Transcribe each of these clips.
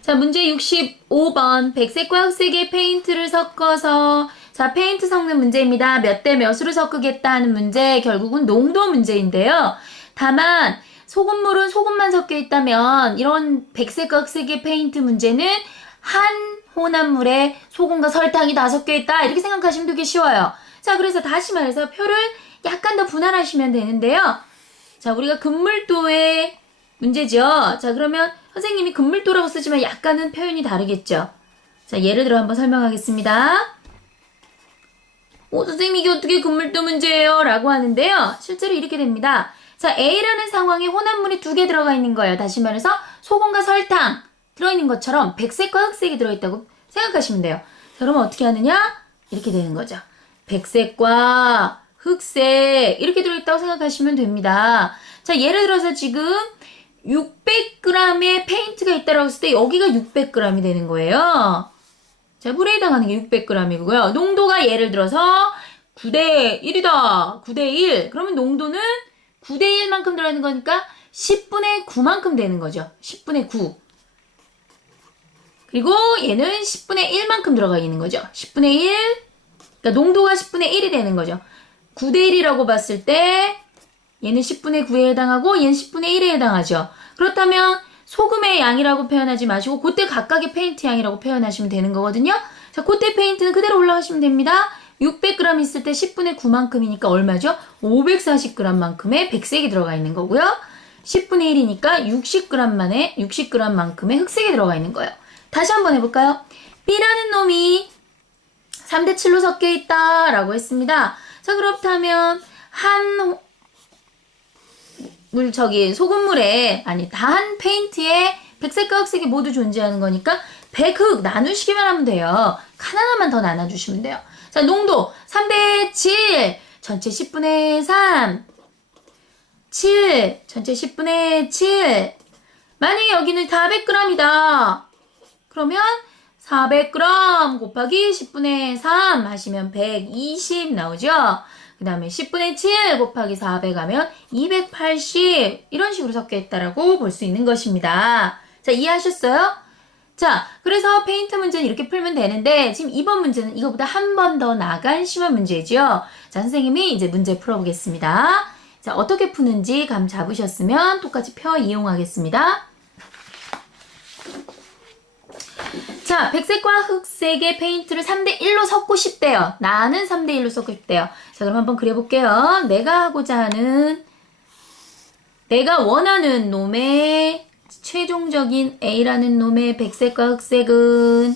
자, 문제 65번. 백색과 흑색의 페인트를 섞어서, 자, 페인트 섞는 문제입니다. 몇 대 몇으로 섞으겠다 하는 문제, 결국은 농도 문제인데요. 다만, 소금물은 소금만 섞여 있다면, 이런 백색과 흑색의 페인트 문제는 한 혼합물에 소금과 설탕이 다 섞여 있다. 이렇게 생각하시면 되게 쉬워요. 자, 그래서 다시 말해서 표를 약간 더 분할하시면 되는데요. 자, 우리가 급물도의 문제죠. 자, 그러면 선생님이 급물도라고 쓰지만 약간은 표현이 다르겠죠. 자, 예를 들어 한번 설명하겠습니다. 선생님 이게 어떻게 급물도 문제예요? 라고 하는데요. 실제로 이렇게 됩니다. 자, A라는 상황에 혼합물이 두 개 들어가 있는 거예요. 다시 말해서 소금과 설탕 들어있는 것처럼 백색과 흑색이 들어있다고 생각하시면 돼요. 자, 그러면 어떻게 하느냐? 이렇게 되는 거죠. 백색과 흑색 이렇게 들어있다고 생각하시면 됩니다. 자, 예를 들어서 지금 600g의 페인트가 있다고 했을 때 여기가 600g이 되는 거예요. 자, 물에 해당하는 게 600g이고요. 농도가 예를 들어서 9대 1이다. 9대 1. 그러면 농도는 9대 1만큼 들어있는 거니까 10분의 9만큼 되는 거죠. 10분의 9. 그리고 얘는 10분의 1만큼 들어가 있는 거죠. 10분의 1. 그러니까 농도가 10분의 1이 되는 거죠. 9대 1이라고 봤을 때 얘는 10분의 9에 해당하고 얘는 10분의 1에 해당하죠. 그렇다면 소금의 양이라고 표현하지 마시고 그때 각각의 페인트 양이라고 표현하시면 되는 거거든요. 자, 그때 페인트는 그대로 올라가시면 됩니다. 600g 있을 때 10분의 9만큼이니까 얼마죠? 540g만큼의 백색이 들어가 있는 거고요. 10분의 1이니까 60g만큼의 흑색이 들어가 있는 거예요. 다시 한번 해볼까요? B라는 놈이 3대 7로 섞여 있다 라고 했습니다. 자, 그렇다면 소금물에 단 페인트에 백색과 흑색이 모두 존재하는 거니까 백흑 나누시기만 하면 돼요. 하나만 더 나눠주시면 돼요. 자, 농도 3대 7 전체 10분의 3 7 전체 10분의 7 만약에 여기는 400g이다. 그러면 400g 곱하기 10분의 3 하시면 120 나오죠. 그 다음에 10분의 7 곱하기 400 하면 280 이런 식으로 섞여 있다라고 볼 수 있는 것입니다. 자, 이해하셨어요? 자, 그래서 페인트 문제는 이렇게 풀면 되는데 지금 이번 문제는 이거보다 한 번 더 나간 심한 문제죠. 자, 선생님이 이제 문제 풀어보겠습니다. 자, 어떻게 푸는지 감 잡으셨으면 똑같이 표 이용하겠습니다. 자, 백색과 흑색의 페인트를 3대 1로 섞고 싶대요. 나는 3대 1로 섞고 싶대요. 자, 그럼 한번 그려볼게요. 내가 원하는 놈의 최종적인 A라는 놈의 백색과 흑색은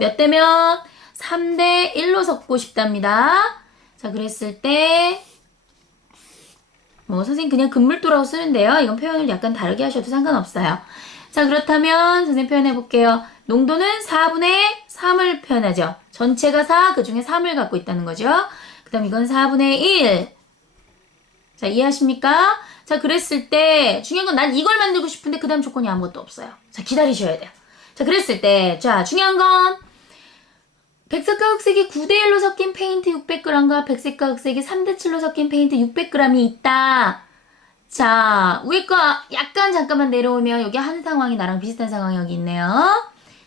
몇 대면? 3대 1로 섞고 싶답니다. 자, 그랬을 때 선생님 그냥 급물도라고 쓰는데요. 이건 표현을 약간 다르게 하셔도 상관없어요. 자, 그렇다면 선생님 표현해볼게요. 농도는 4분의 3을 표현하죠. 전체가 4, 그 중에 3을 갖고 있다는 거죠. 그 다음 이건 4분의 1. 자, 이해하십니까? 자, 그랬을 때 중요한 건 난 이걸 만들고 싶은데 그 다음 조건이 아무것도 없어요. 자, 기다리셔야 돼요. 자, 그랬을 때 자, 중요한 건 백색과 흑색이 9대 1로 섞인 페인트 600g과 백색과 흑색이 3대 7로 섞인 페인트 600g이 있다. 자, 위에 거 약간 잠깐만 내려오면 여기 한 상황이 나랑 비슷한 상황이 여기 있네요.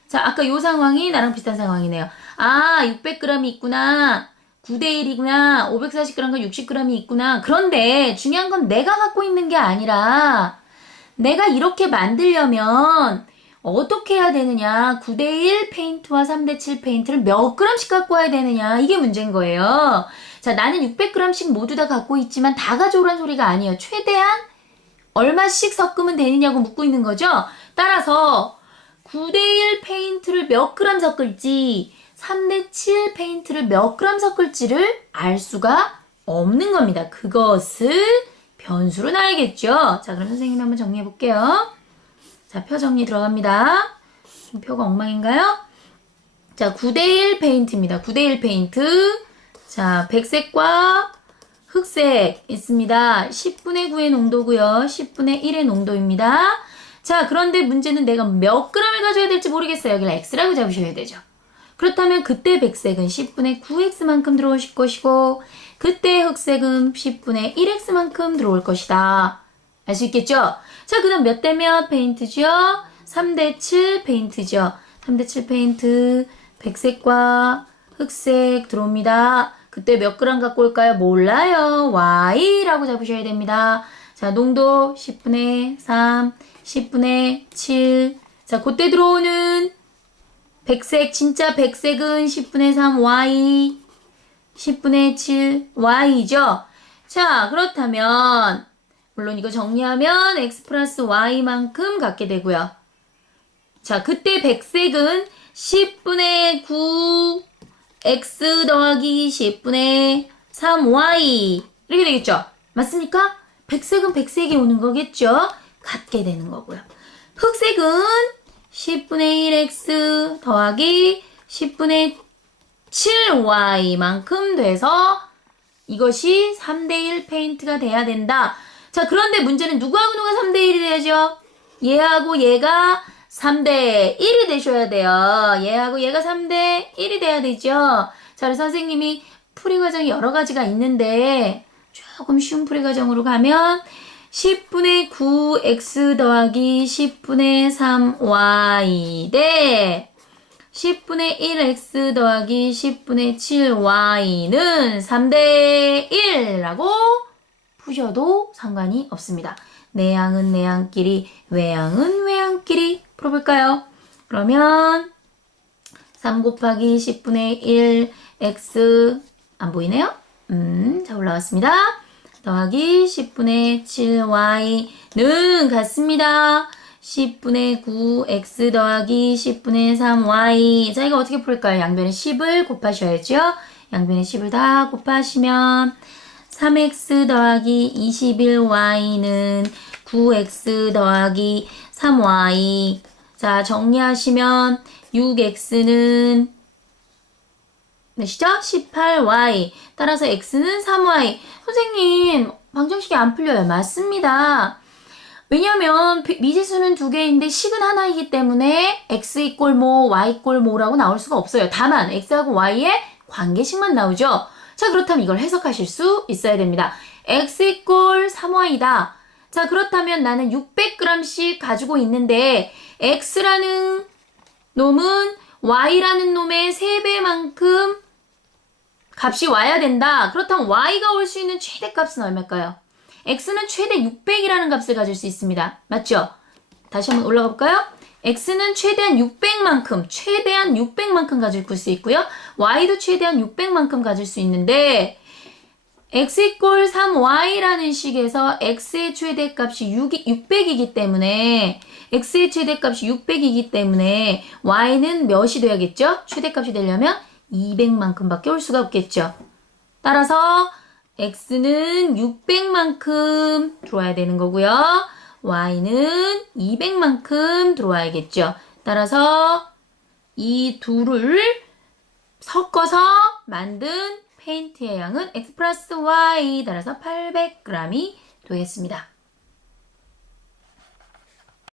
자, 아까 요 상황이 나랑 비슷한 상황이네요. 아, 600g이 있구나. 9대 1이구나. 540g과 60g이 있구나. 그런데 중요한 건 내가 갖고 있는 게 아니라 내가 이렇게 만들려면 어떻게 해야 되느냐. 9대 1 페인트와 3대 7 페인트를 몇 g씩 갖고 와야 되느냐. 이게 문제인 거예요. 자, 나는 600g씩 모두 다 갖고 있지만 다 가져오란 소리가 아니에요. 최대한 얼마씩 섞으면 되느냐고 묻고 있는 거죠. 따라서 9대 1 페인트를 몇 g 섞을지 3대 7 페인트를 몇 g 섞을지를 알 수가 없는 겁니다. 그것을 변수로 놔야겠죠. 자, 그럼 선생님이 한번 정리해 볼게요. 자, 표 정리 들어갑니다. 표가 엉망인가요? 자, 9대 1 페인트입니다. 9대 1 페인트. 자, 백색과 흑색 있습니다. 10분의 9의 농도고요. 10분의 1의 농도입니다. 자, 그런데 문제는 내가 몇 g을 가져야 될지 모르겠어요. 여기를 x라고 잡으셔야 되죠. 그렇다면 그때 백색은 10분의 9x만큼 들어올 것이고 그때 흑색은 10분의 1x만큼 들어올 것이다. 알 수 있겠죠? 자, 그 다음 몇 대 몇 페인트죠? 3대 7 페인트죠. 3대 7 페인트, 백색과 흑색 들어옵니다. 그때 몇 그램 갖고 올까요? 몰라요. Y라고 잡으셔야 됩니다. 자, 농도 10분의 3, 10분의 7. 자, 그때 들어오는 백색, 진짜 백색은 10분의 3 Y, 10분의 7 Y죠. 자, 그렇다면 물론 이거 정리하면 X 플러스 Y만큼 갖게 되고요. 자, 그때 백색은 10분의 9 X 더하기 10분의 3Y 이렇게 되겠죠? 맞습니까? 백색은 백색이 오는 거겠죠? 같게 되는 거고요. 흑색은 10분의 1X 더하기 10분의 7Y만큼 돼서 이것이 3대1 페인트가 돼야 된다. 자, 그런데 문제는 누구하고 누가 3대1이 돼야죠? 얘하고 얘가 3대1이 되셔야 돼요. 얘하고 얘가 3대1이 돼야 되죠. 자, 그래서 선생님이 풀이 과정이 여러 가지가 있는데 조금 쉬운 풀이 과정으로 가면 10분의 9x 더하기 10분의 3y 대 10분의 1x 더하기 10분의 7y는 3대 1라고 푸셔도 상관이 없습니다. 내양은 내양끼리, 외양은 외양끼리 풀어볼까요? 그러면 3 곱하기 10분의 1 x 안 보이네요? 자, 올라왔습니다. 더하기 10분의 7y는 같습니다. 10분의 9x 더하기 10분의 3y. 자, 이거 어떻게 풀까요? 양변에 10을 곱하셔야죠. 양변에 10을 다 곱하시면 3x 더하기 21y는 9x 더하기 3y. 자, 정리하시면 6x는 몇이죠? 18y. 따라서 x는 3y. 선생님, 방정식이 안 풀려요. 맞습니다. 왜냐면 미지수는 두 개인데 식은 하나이기 때문에 x 이꼴 뭐, y 이꼴 뭐라고 나올 수가 없어요. 다만 x하고 y의 관계식만 나오죠. 자, 그렇다면 이걸 해석하실 수 있어야 됩니다. x 이꼴 3y다. 자, 그렇다면 나는 600g씩 가지고 있는데 x라는 놈은 y라는 놈의 3배만큼 값이 와야 된다. 그렇다면 y가 올 수 있는 최대값은 얼마일까요? x는 최대 600이라는 값을 가질 수 있습니다. 맞죠? 다시 한번 올라가 볼까요? x는 최대한 600만큼 가질 수 있고요. y도 최대한 600만큼 가질 수 있는데 x 이꼴 3y라는 식에서 x의 최대값이 600이기 때문에 x의 최대값이 600이기 때문에 y는 몇이 돼야겠죠? 최대값이 되려면 200만큼 밖에 올 수가 없겠죠. 따라서 x는 600만큼 들어와야 되는 거고요. y는 200만큼 들어와야겠죠. 따라서 이 둘을 섞어서 만든 페인트의 양은 x 플러스 y 따라서 800g이 되겠습니다.